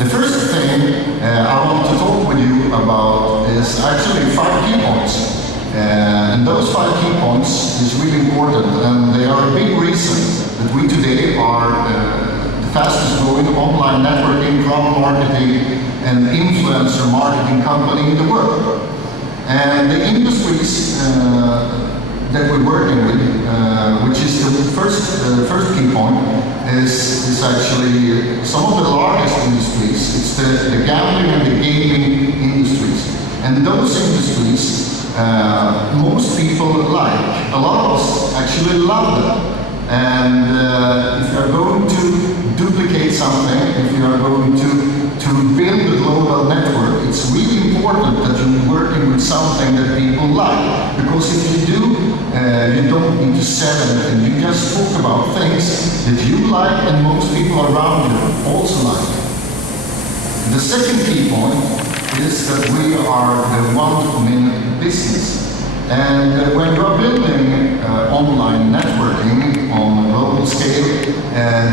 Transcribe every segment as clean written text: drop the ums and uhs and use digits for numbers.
The first thing I want to talk with you about is actually 5 key points. And those 5 key points is really important, and they are a big reason that we today are the fastest growing online networking, crowd marketing, and influencer marketing company in the world. And the industries that we're working with, which is the first key point, is actually some of the largest industries. It's the gambling and the gaming industries. And those industries, most people like. A lot of us actually love them. And if you are going to duplicate something, if you are going to build a global network, it's really important that you're working with something that people like. Because if you do, you don't need to sell anything. You just talk about things that you like and most people around you also like. The second key point is that we are the one-minute business. And when you are building online networking on a global scale,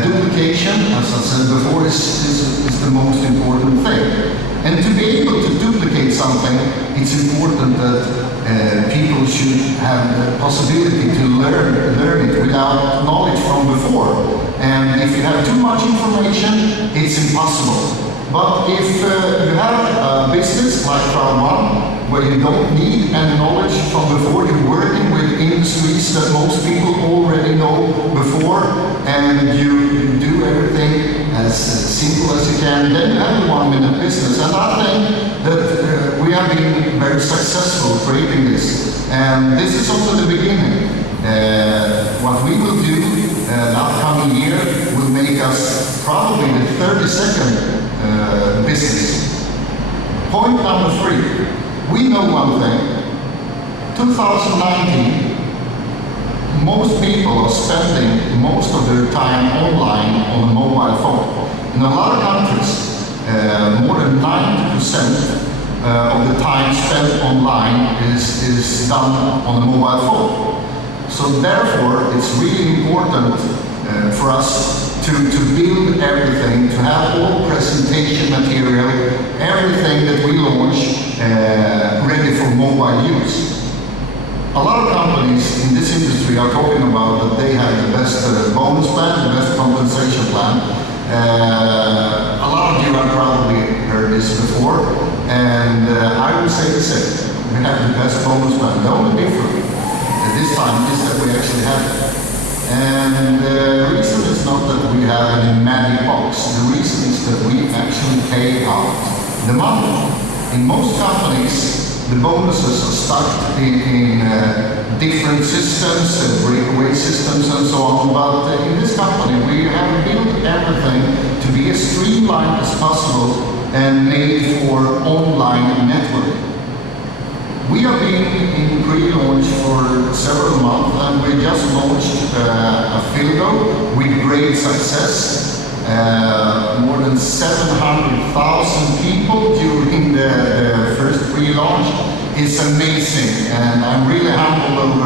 duplication, as I said before, is the most important thing. And to be able to duplicate something, it's important that people should have the possibility to learn it without knowledge from before. And if you have too much information, it's impossible. But if you have a business like Crowd1, where you don't need any knowledge from before, you're working with industries that most people already know before, and you do everything as simple as you can, then you have a one-minute business. And I think that we have been very successful creating this. And this is only the beginning. What we will do the upcoming year will make us probably the 32nd business. Point number 3. We know one thing. 2019, most people are spending most of their time online on a mobile phone. In a lot of countries, more than 90% of the time spent online is done on a mobile phone. So therefore, it's really important for us to build everything, to have all presentation material, everything that we launch ready for mobile use. A lot of companies in this industry are talking about that they have the best bonus plan, the best compensation plan. A lot of you have probably heard this before, and I would say the same. We have the best bonus plan. The only difference this time is that we actually have it. And the reason is not that we have any magic box. The reason is that we actually pay out the money. In most companies, the bonuses are stuck in different systems, breakaway systems and so on. But in this company, we have built everything to be as streamlined as possible and made for online networking. We have been in pre-launch for several months, and we just launched Affilgo with great success. More than 700,000 people during the first pre-launch. It's amazing, and I'm really humbled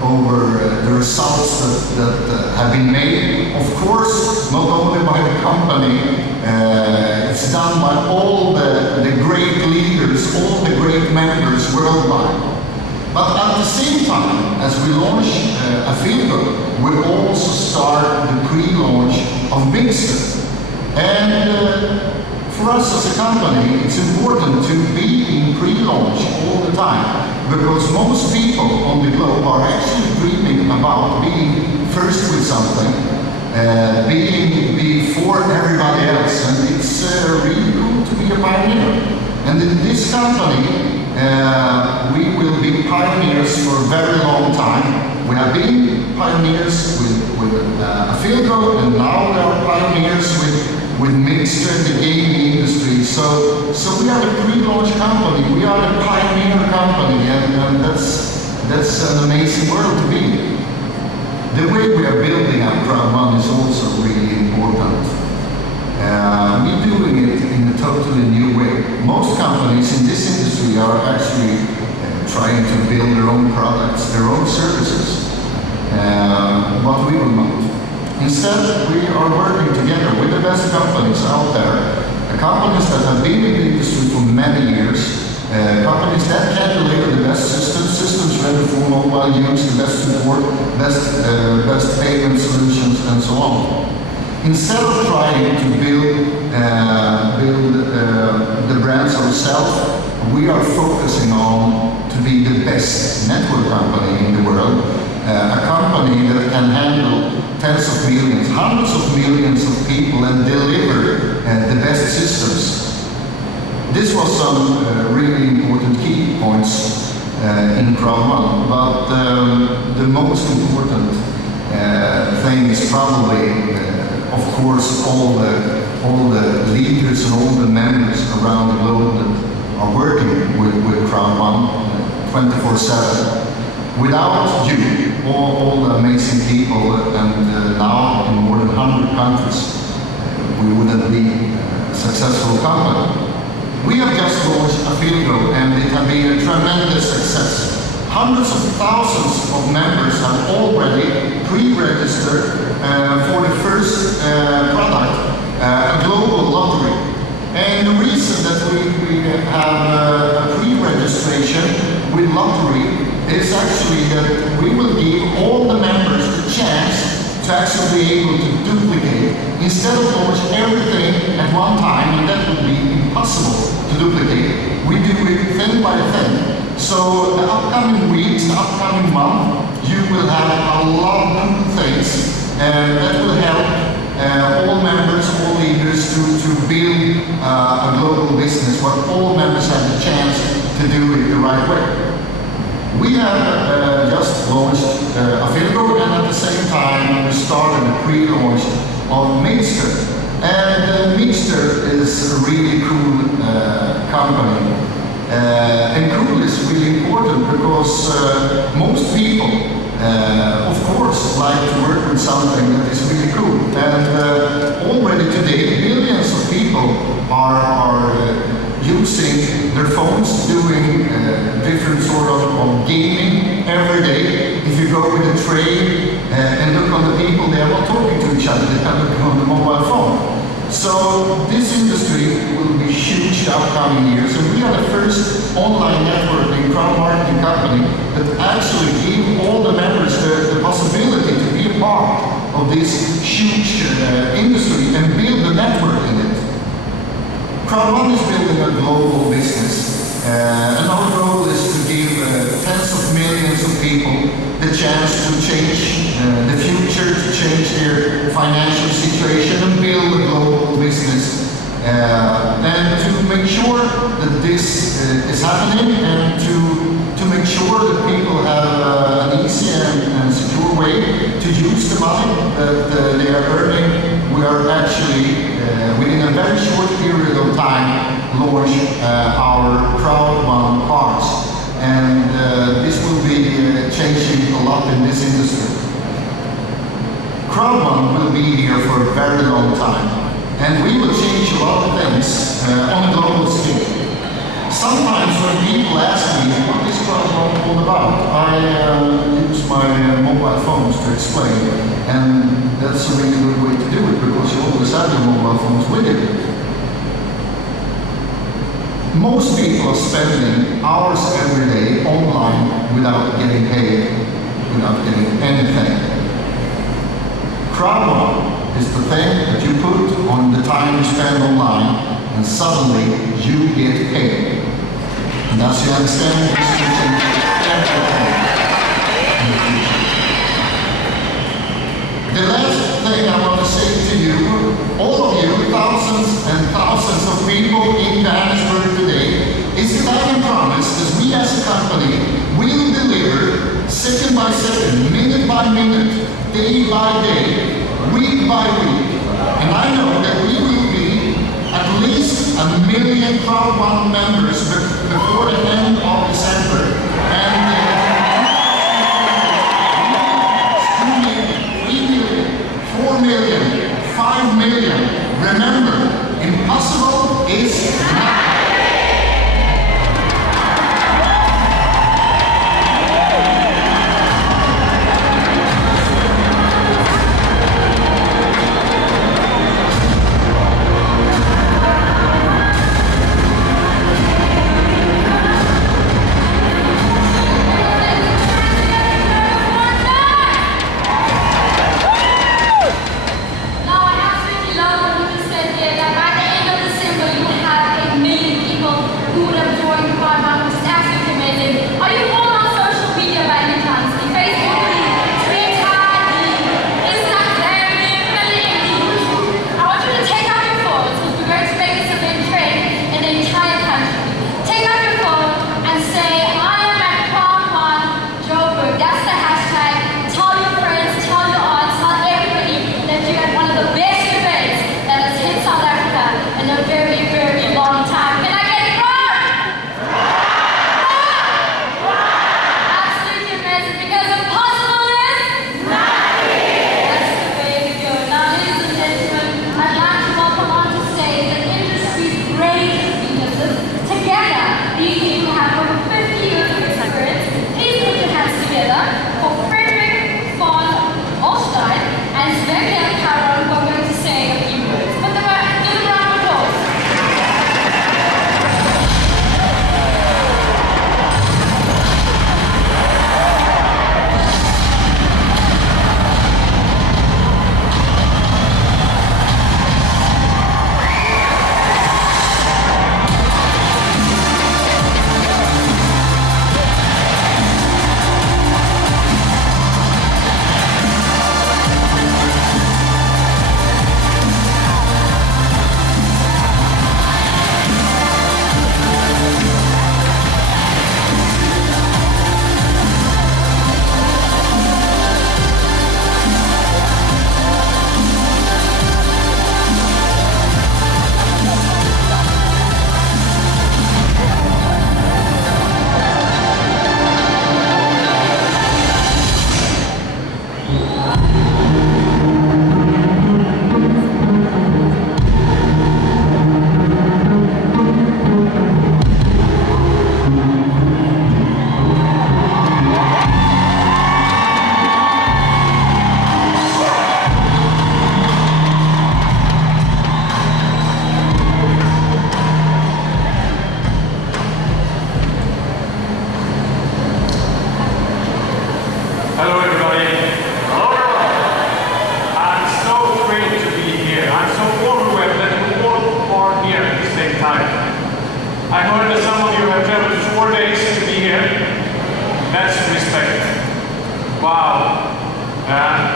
over the results that have been made. Of course, not only by the company, it's done by all the great leaders, all the great members worldwide. But at the same time, as we launch Affilgo, we also start the pre-launch of Midrand. And for us as a company, it's important to be in pre-launch all the time, because most people on the globe are actually dreaming about being first with something, being before everybody else, and it's really cool to be a pioneer. And in this company, we will be pioneers for a very long time. We have been pioneers with Affilgo, and now we are pioneers with Midrand, the gaming industry. So we are a pre-launch company, we are a pioneer company, and that's an amazing world to be in. The way we are building up Crowd1 is also really important. We're doing it in a totally new way. Most companies in this industry are actually trying to build their own products, their own services, but we will not. Instead, we are working together with the best companies out there companies that have been in the industry for many years, companies that can deliver the best systems ready for mobile use, the best support, best payment solutions, and so on. Instead of trying to build the brands ourselves, we are focusing on to be the best network company in the world, a company that can handle tens of millions, hundreds of millions of people and deliver the best systems. This was some really important key points in Crowd1, but the most important thing is probably, of course, all the leaders and all the members around the globe that are working with Crowd1 24/7. Without you, all the amazing people, and now in more than 100 countries, we wouldn't be a successful company. We have just launched Affilgo, and it has been a tremendous success. Hundreds of thousands of members have already pre-registered for the first product, a global lottery. And the reason that we have a pre-registration with lottery is actually that we will give all the members the chance to actually be able to duplicate instead of launch everything at one time, and that would be impossible to duplicate. We do it thing by thing. So the upcoming weeks, the upcoming month, you will have a lot of new things, and that will help all members, all leaders to build a global business where all members have the chance to do it the right way. We have just launched Affilgo, and at the same time we started a pre-launch of Midrand. And Midrand is a really cool company. And cool is really important because most people, of course, like to work with something that is really cool. And already today, millions of people are using their phones, doing different sort of gaming every day. If you go with a train and look on the people, they are not talking to each other, they are looking on the mobile phone. So this industry will be huge the upcoming years, and we are the first online networking crowd marketing company that actually give all the members the possibility to be a part of this huge industry and build the network in it. Crowd1 is building a global business, and our goal is to give tens of millions of people the chance to change the future, to change their financial situation and build a global business, and to make sure that this is happening, and to make sure that people have an easy and secure way to use the money that they are earning. We are actually, within a very short period of time, launch our Crowd1 cards. And this will be changing a lot in this industry. Crowd1 will be here for a very long time, and we will change a lot of things on a global scale. Sometimes when people ask me, what is Crowd1 all about? I use my mobile phones to explain, and that's a really good way to do it, because you always have your mobile phones with you. Most people are spending hours every day online without getting paid, without getting anything. Crowd1 is the thing that you put on the time you spend online, and suddenly you get paid. And as you understand, this will change everything in the future. The last thing I want to say to you, all of you, thousands and thousands of people in Johannesburg today, is that I can promise that we as a company will deliver second by second, minute by minute, day by day, week by week. And I know that we will be at least 1 million Crowd1 members before the end of December. And 4 million, 5 million. Remember, impossible is not. That's respect. Wow.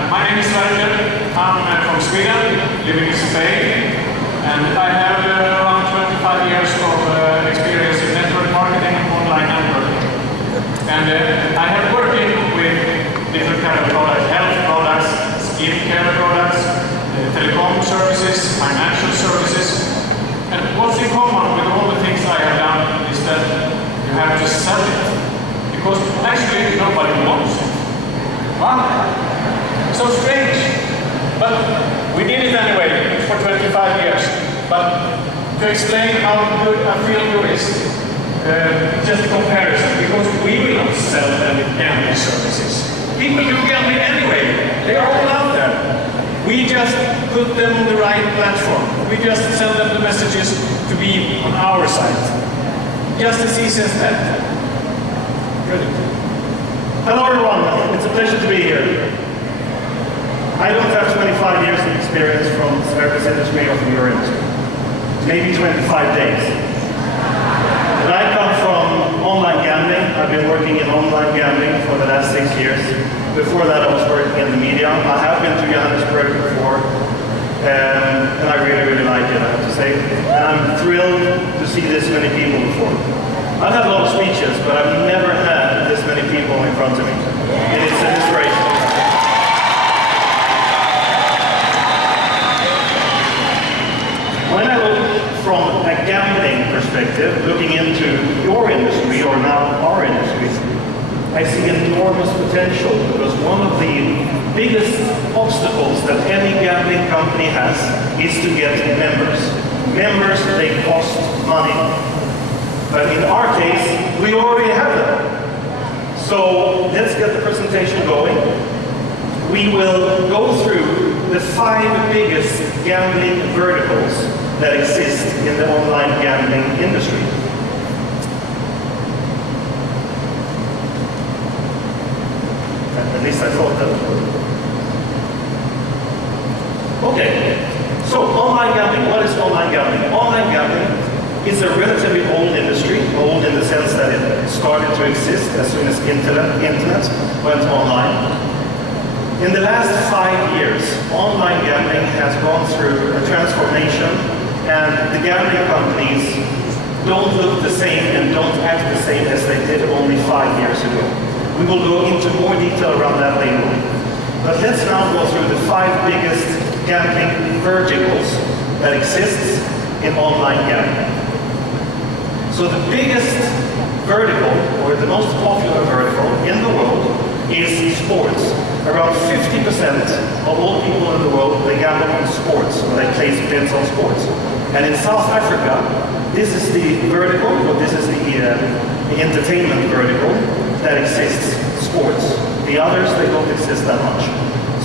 My name is Werner. I'm from Sweden, living in Spain, and I have around 25 years of experience in network marketing and online networking. And I have working with different kind of products, health products, skin care products, telecom services, financial services. And what's in common with all the things I have done is that you have to sell it. Because actually nobody wants it. Wow. So strange. But we did it anyway for 25 years. But to explain how good Affilgo is, just a comparison, because we will not sell any gambling services. People do gambling anyway. They are all out there. We just put them on the right platform. We just send them the messages to be on our site. Just as easy as that. Good. Hello everyone, it's a pleasure to be here. I don't have 25 years of experience from the service industry or from your industry. Maybe 25 days. And I come from online gambling. I've been working in online gambling for the last 6 years. Before that I was working in the media. I have been to Johannesburg before, and I really like it, I have to say. And I'm thrilled to see this many people before. I've had a lot of speeches, but I've never had this many people in front of me. It's an inspiration. When I look from a gambling perspective, looking into your industry, or now our industry, I see enormous potential, because one of the biggest obstacles that any gambling company has is to get members. Members, they cost money. But in our case, we already have them. So let's get the presentation going. We will go through the 5 biggest gambling verticals that exist in the online gambling industry. At least I thought that was good. Okay, so online gambling. What is online gambling? Online gambling is a relatively old industry, old in the sense that it started to exist as soon as internet went online. In the last 5 years, online gambling has gone through a transformation, and the gambling companies don't look the same and don't act the same as they did only 5 years ago. We will go into more detail around that later on. But let's now go through the 5 biggest gambling verticals that exists in online gambling. So the biggest vertical, or the most popular vertical in the world, is sports. Around 50% of all people in the world, they gamble on sports, or they place bets on sports. And in South Africa, this is the vertical, or this is the entertainment vertical that exists, sports. The others, they don't exist that much.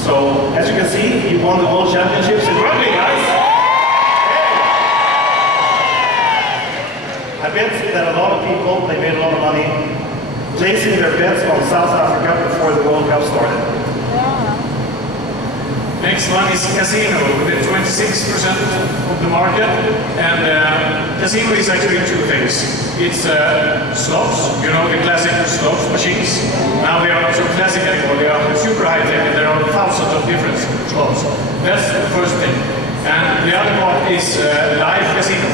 So, as you can see, you won the World Championships in rugby, guys! I bet that a lot of people, they made a lot of money placing their bets on South Africa before the World Cup started. Next one is casino, with 26% of the market. And casino is actually 2 things. It's slots, you know, the classic slots machines. Now they are not so classic anymore, they are super high-tech, and there are thousands of different slots. That's the first thing. And the other part is live casino.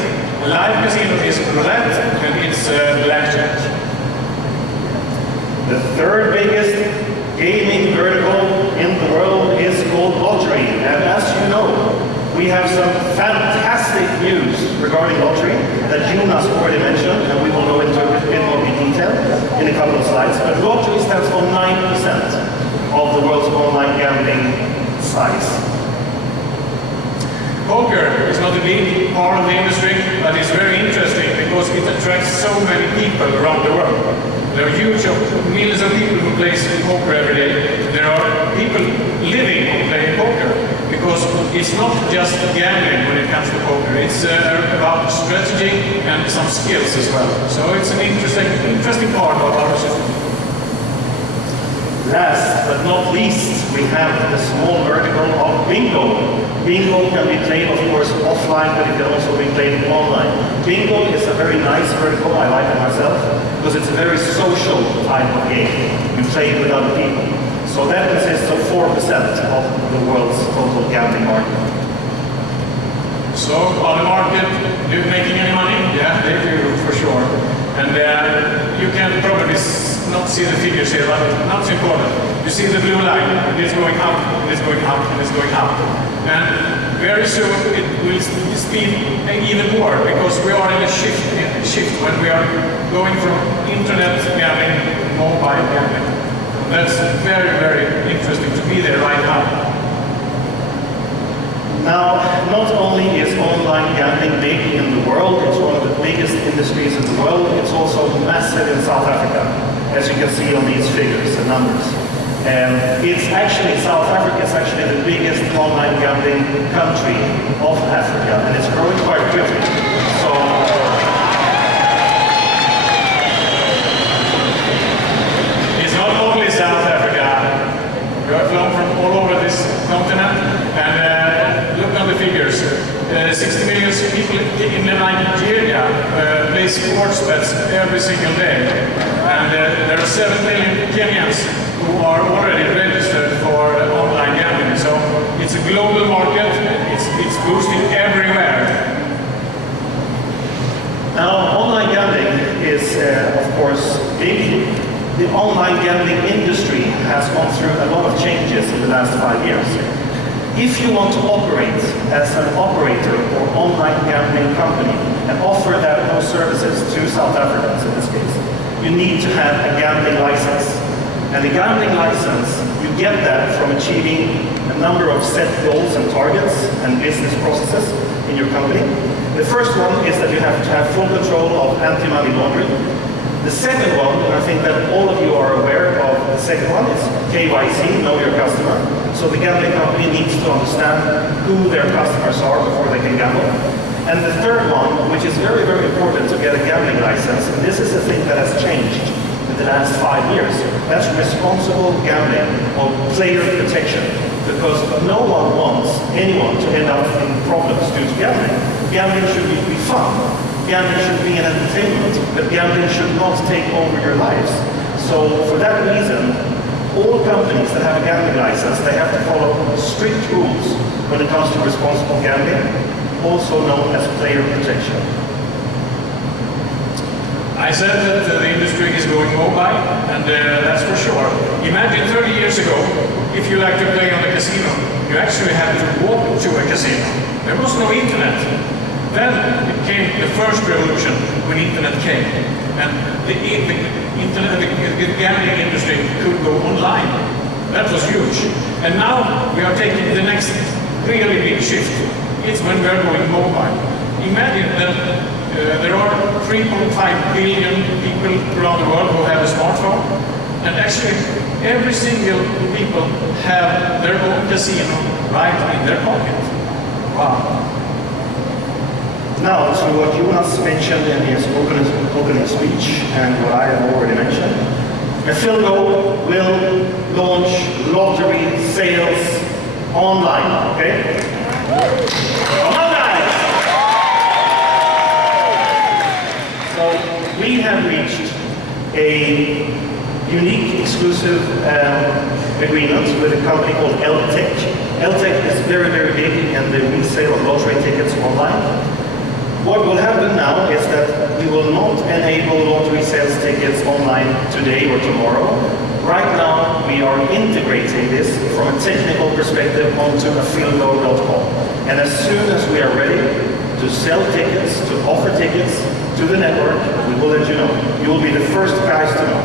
Live casino is roulette, and it's blackjack. The 3rd biggest gaming vertical in the world is called lottery. And as you know, we have some fantastic news regarding lottery that Jonas already mentioned, and we will go into a bit more in detail in a couple of slides. But lottery stands for 9% of the world's online gambling size. Poker is not a big part of the industry, but it's very interesting because it attracts so many people around the world. There are huge millions of people who play poker every day. There are people living on playing poker because it's not just gambling when it comes to poker. It's about strategy and some skills as well. So it's an interesting part of our system. Last but not least, we have the small vertical of bingo. Bingo can be played, of course, offline, but it can also be played online. Bingo is a very nice vertical, I like it myself, because it's a very social type of game. You play it with other people. So that consists of 4% of the world's total gambling market. So, on the market, you're making any money? Yeah, they do, for sure. And you can probably not see the figures here, but not so important. You see the blue line, and it's going up, and it's going up, and it's going up. And very soon it will speed even more, because we are in a shift when we are going from internet gambling to mobile gambling. That's very, very interesting to be there right now. Now, not only is online gambling big in the world, it's one of the biggest industries in the world, it's also massive in South Africa, as you can see on these figures and numbers. It's actually, South Africa is actually the biggest online gambling country of Africa, and it's growing quite quickly. So, it's not only South Africa. We are flown from all over this continent, and look at the figures. 60 million people in Nigeria play sports bets every single day. And there are 7 million Kenyans who are already registered for online gambling. So it's a global market, it's boosting everywhere. now, online gambling is, of course, big. The online gambling industry has gone through a lot of changes in the last 5 years. If you want to operate as an operator or online gambling company and offer those services to South Africans in this case, you need to have a gambling license. And the gambling license, you get that from achieving a number of set goals and targets and business processes in your company. The first one is that you have to have full control of anti-money laundering. The second one, and I think that all of you are aware of the second one, is KYC, know your customer. So the gambling company needs to understand who their customers are before they can gamble. And the third one, which is very, very important to get a gambling license, and this is a thing that has changed in the last 5 years, that's responsible gambling or player protection. Because no one wants anyone to end up in problems due to gambling. Gambling should be fun. Gambling should be an entertainment, but gambling should not take over your lives. So for that reason, all companies that have a gambling license, they have to follow strict rules when it comes to responsible gambling, also known as player protection. I said that the industry is going mobile, and that's for sure. Imagine 30 years ago, if you like to play on a casino, you actually had to walk to a casino. There was no internet. Then it came the first revolution when internet came, and the gambling industry could go online. That was huge. And now we are taking the next really big shift. It's when we are going mobile. Imagine that there are 3.5 billion people around the world who have a smartphone, and actually every single people have their own casino right in their pocket. Wow. Now, to what Jonas mentioned in his opening speech, and what I have already mentioned, Affilgo will launch lottery sales online, okay? Come on, guys! So, we have reached a unique, exclusive agreement with a company called LTech. LTech is very, very big in the resale of lottery tickets online. What will happen now is that we will not enable lottery sales tickets online today or tomorrow. Right now, we are integrating this from a technical perspective onto Affilgo.com. And as soon as we are ready to sell tickets, to offer tickets to the network, we will let you know. You will be the first guys to know.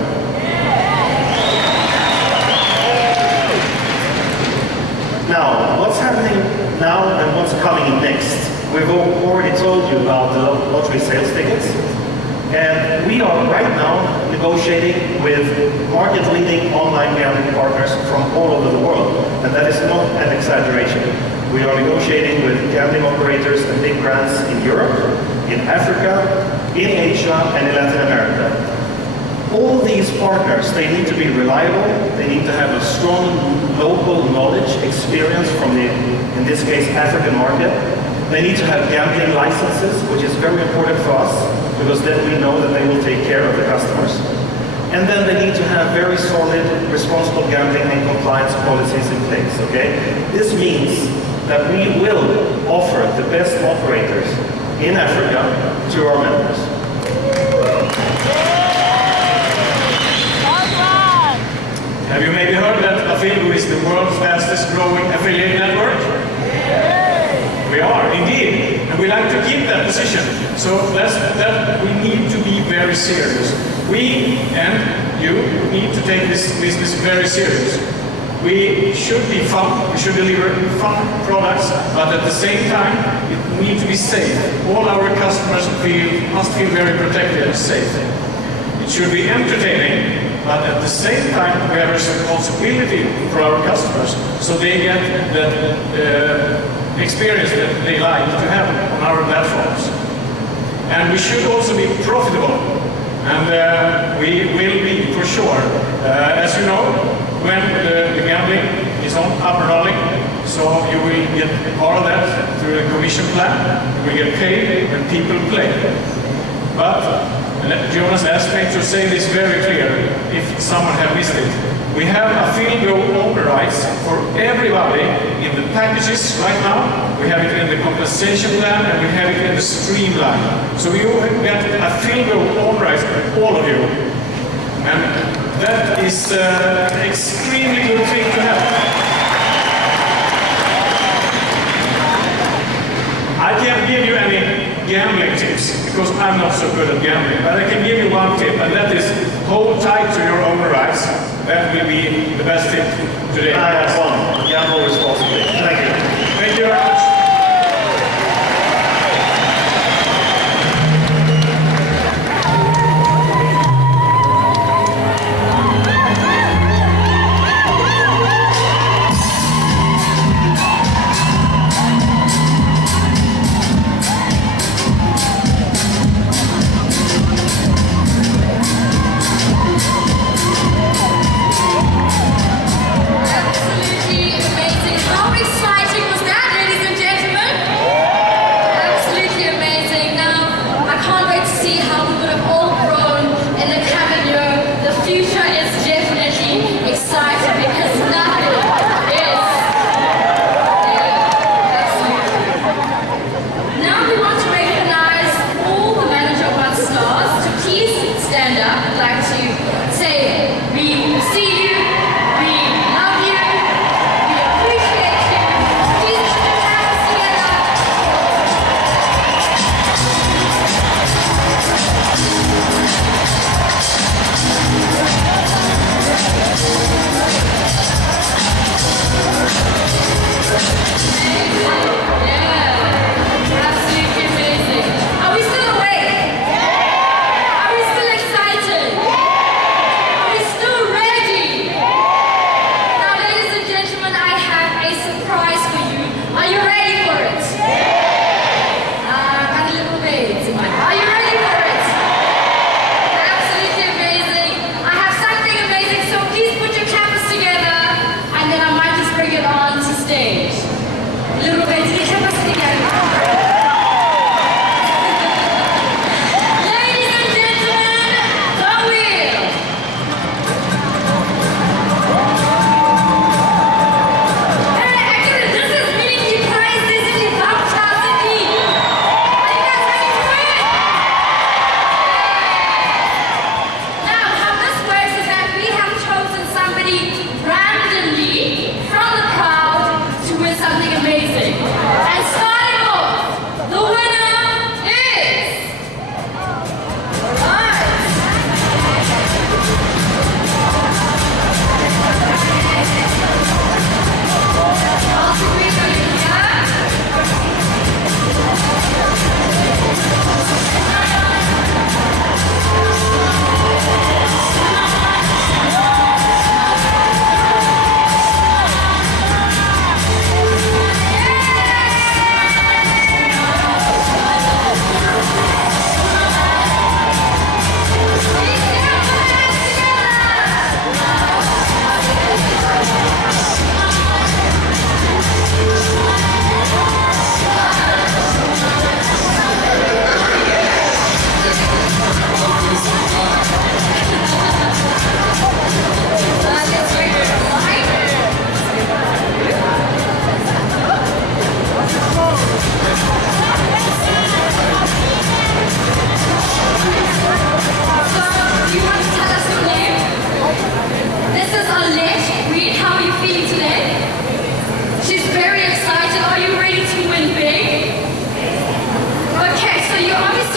Now, what's happening now and what's coming next? We've already told you about the lottery sales tickets, and we are right now negotiating with market-leading online gambling partners from all over the world, and that is not an exaggeration. We are negotiating with gambling operators and big brands in Europe, in Africa, in Asia, and in Latin America. All these partners, they need to be reliable, they need to have a strong local knowledge, experience from the, in this case, African market. They need to have gambling licenses, which is very important for us, because then we know that they will take care of the customers. And then they need to have very solid, responsible gambling and compliance policies in place, okay? This means that we will offer the best operators in Africa to our members. Have you maybe heard that Affilgo is the world's fastest growing affiliate network? We are, indeed. And we like to keep that position. So that we need to be very serious. We and you need to take this business very serious. We should be fun, we should deliver fun products, but at the same time, it needs to be safe. All our customers must feel very protected and safe. It should be entertaining, but at the same time, we have a responsibility for our customers, so they get that experience that they like to have on our platforms. And we should also be profitable, and we will be for sure. As you know, when the gambling is up and rolling, so you will get part of that through a commission plan. You will get paid when people play. But Jonas asked me to say this very clear, if someone have missed it. We have Affilgo owner rights for everybody in the packages right now. We have it in the compensation plan and we have it in the streamline. So you get Affilgo owner rights for all of you. And that is an extremely good thing to have. I can't give you any gambling tips because I'm not so good at gambling, but I can give you one tip, and that is hold tight to your own rights. That will be the best tip today. I have one. Gamble responsibly. Thank you. Thank you very much.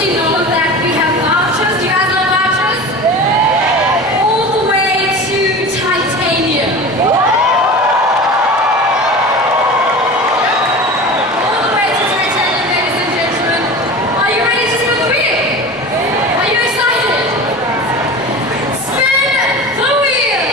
you know that we have vouchers? Do you guys know vouchers? All the way to titanium. All the way to titanium, ladies and gentlemen. Are you ready to spin the wheel? Are you excited? Spin the wheel!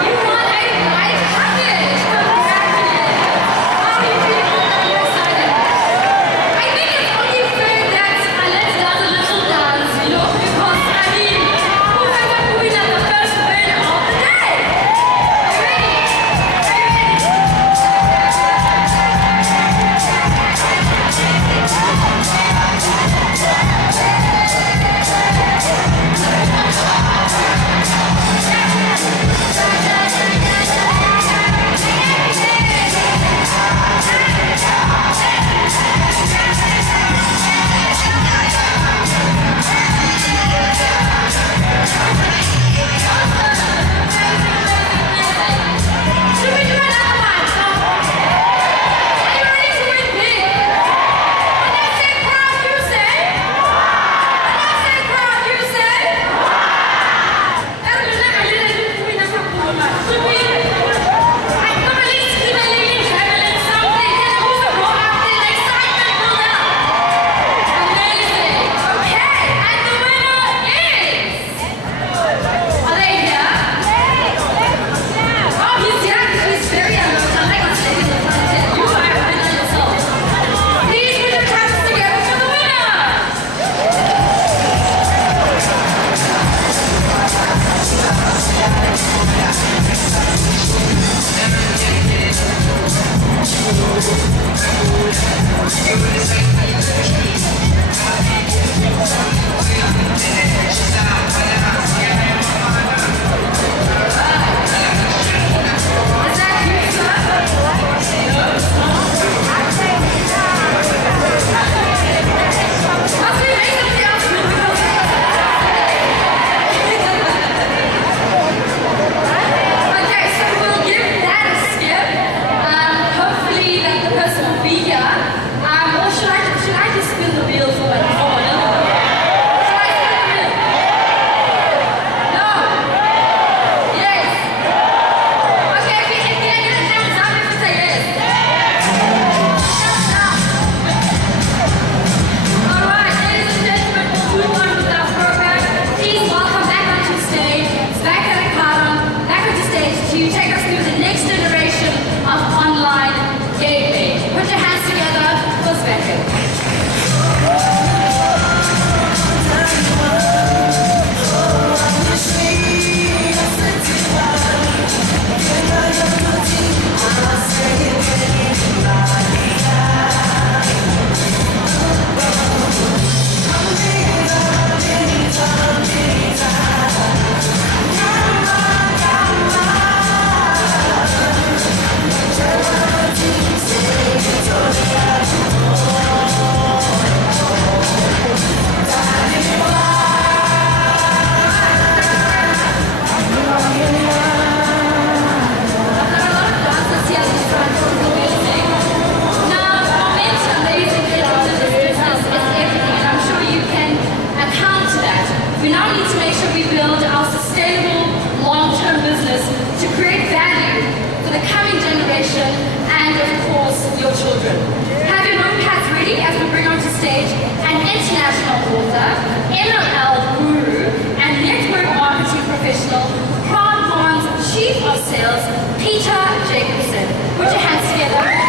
You won a white package! Congratulations! How are you feeling now that you're excited? I think it's only fair that let's dance a little dance, you know, because I mean, whoever the winner, the first winner of the day! Are you ready? Are you ready? Should we do another one? Are you ready to win big? When I say proud, you say? When I say proud, you say? Should we? I can't believe it's even leaving traveling something. Can I also go out there and excitement build up? Amazing. Okay, and the winner is. Are they here? Oh, he's here. He's very alert. I like what's taking the front end. You are a winner yourself. Please put your hands together for the winner. Is that cute, sir? Must we make something else? Okay, so we'll give that a skip. Hopefully that the person will be here. Or should I just spin the wheel for it? Should I spin the wheel? No. Yes. Okay, if you get a thumbs up, you can say yes. Thumbs up. All right, ladies and gentlemen, we'll move on with our program. Please welcome back onto stage, Werner back onto stage to take us through the next generation of online gaming. Put your hands together for Werner. We now need to make sure we build our sustainable long-term business to create value for the coming generation and, of course, your children. Have your notepads ready as we bring onto stage an international author, MLL guru, and network marketing professional, Proud Bonds Chief of Sales, Peter Jacobson. Put your hands together.